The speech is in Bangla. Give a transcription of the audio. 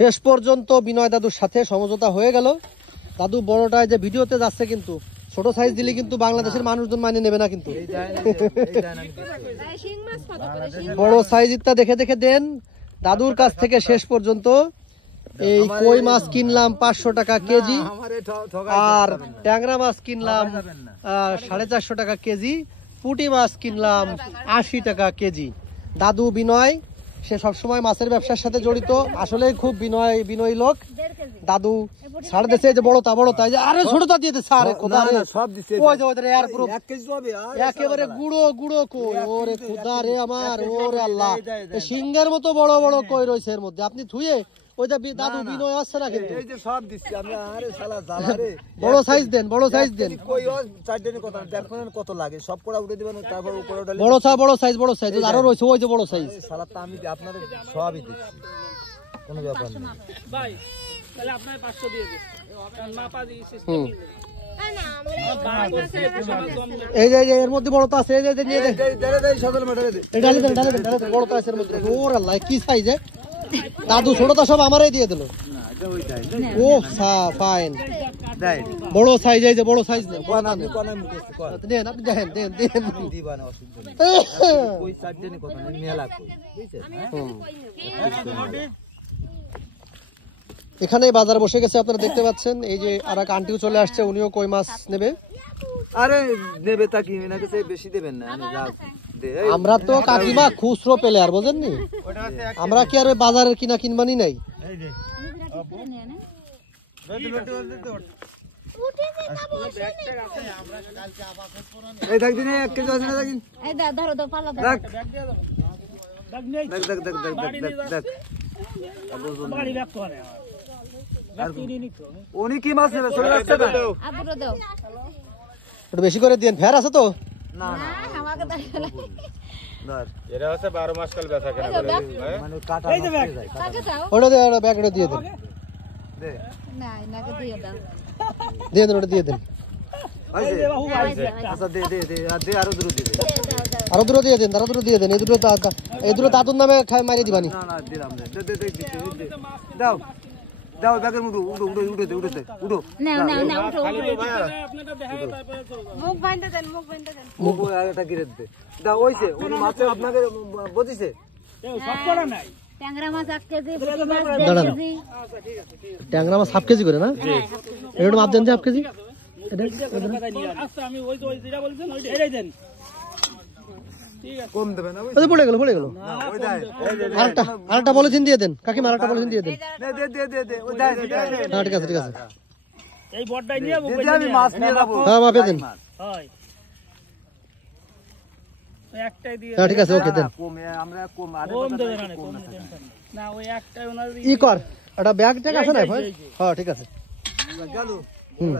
শেষ পর্যন্ত বিনয় দাদুর সাথে সমঝোতা হয়ে গেল। দাদু বড়টায় যে ভিডিওতে যাচ্ছে, কিন্তু ছোট সাইজ দিলে কিন্তু বাংলাদেশের মানুষজন মানে নেবে না। কিন্তু বড় সাইজ ইত্তা দেখে দেখে দেন। দাদুর কাছ থেকে শেষ পর্যন্ত এই কই মাছ কিনলাম 500 টাকা কেজি, আর ট্যাংরা মাছ কিনলাম 450 টাকা কেজি, পুঁটি মাছ কিনলাম 80 টাকা কেজি। দাদু বিনয় সে সবসময় মাছের ব্যবসার সাথে জড়িত, আসলে খুব বিনয়ী লোক। দাদু ছাড় দিচ্ছে, যে বড় তাই যে আরে ছোটটা দিয়ে দিচ্ছে, আরে সব দিচ্ছে একেবারে গুঁড়ো কই। ওরে খোদা রে আমার, ওরে আল্লাহ, সিংহের মতো বড় বড় কই রয়েছে এর মধ্যে। আপনি ধুয়ে ওই যে দাদু বিনয় আসছে না, কিন্তু এই যে সব দিচ্ছি আমরা। আরে শালা জ্বালা রে, বড় সাইজ দেন, বড় সাইজ দেন। কই ও চারজনের কথা দেখবেন কত লাগে, সব কোড়া উঠে দিবেন, তারপর উপরে উঠালে বড় সাইজ আরো রয়েছে, ওই যে বড় সাইজ। শালা তো আমি আপনাদের সবই দিচ্ছি, কোনো ব্যাপার না ভাই। তাহলে আপনার 500 দিয়ে দিন, কারণ মাপা দিয়ে সিস্টেম নেই। এই যে এর মধ্যে বড়টা আছে, এই যে নিয়ে দে, দে সদল মেটারে দে, ডালে দেন বড়টা আছে এর মধ্যে। ওরে আল্লাহ কি সাইজ! দাদু ছোটটা সব আমারই দিয়ে দিল। না এটা ওই দাই ও ফাইন দাই বড় সাইজ, এই যে বড় সাইজ দেন। কোন আমি কোন মুখস্থ কর দেন, আপনি দেন দিবা না, অসুবিধা নেই। কই চারজনের কথা নেই, মেলা কই বুঝছেন। এখানে বাজার বসে গেছে, আপনারা দেখতে পাচ্ছেন। এই যে আর এক আন্টিও চলে আসছে, উনিও কই মাছ নেবে। আরে নেবে তা কি না, কাছে বেশি দেবেন না, আমি যা দে। আমরা তো কাকিমা খুচরো পেলে আর বোঝেননি, আমরা কি আর বাজারের কিনবানি নাই। এই দে এই দেখ দিনে 1 কেজি আছে না, দেখিন এই ধরো দাও, পালা দাও। দেখ দাগ নেই, দেখ বাড়ি ব্যাক করে উনি কি মাছ নেবে, চলে যাচ্ছে না। আদুরে দাও। একটু বেশি করে দেন, ফের আছে তো। না না আমাকে দাও। ধর এরা হচ্ছে 12 মাস কাল ব্যথা কেন করে মানে কাটা এই যে ব্যাগ। যায় কাকে দাও? ওটা দিয়ে ব্যাগটা দিয়ে দেন, দে না নাকে দিয়ে দাও। দিয়ে দেন, ওটা দিয়ে দেন। আইছে বাহু বাড়িছে একটা। আচ্ছা দে আরো দূর দে। আরো দূরে দিয়ে দেন, আরো দূরে দিয়ে দেন। এই দুটো দাদুর নামে মারিয়ে দিবানি। না দিলাম দে দাও ব্যাগের উঠো উঠো না উঠো। আপনারা দেখাবো, তারপরে চলবো। মুখ বাইন্ধা দেন, মুখ বাইন্ধা দেন। মুখ একটা গিরে দে দাও। ওইছে উনি মাছ আপনাকে বুঝিছে। কেউ সব করা নাই। ট্যাংরা মাছ 1 কেজি, পুঁটি মাছ 1.5 দাঁড়ান। কেজি। ট্যাংরা মাছ হাফ কেজি করে না? এটা মাপ দেন যে হাফ কেজি। আচ্ছা আমি ওই যেটা বলছেন ওইটা এটাই দেন। ঠিক আছে, কম দেবে না ওই যে পড়ে গেল। ওই দাই আরেকটা পলিথিন দিয়ে দেন কাকিমা, আরেকটা পলিথিন দিয়ে দেন। দে ওই দাই হ্যাঁ ঠিক আছে। এই বড়টাই নিয়ে দে আমি মাছ নিয়ে যাবো। হ্যাঁ মাপে দেন। হয় ওই একটাই দিয়ে হ্যাঁ ঠিক আছে, ওকে দেন। কম আমরা কম কম দেবেন না, কম টেনশন না। ওই একটাই ওনার ই কর, একটা ব্যাগ ট্যাগ আছে না? হ্যাঁ ঠিক আছে। গেল হুম।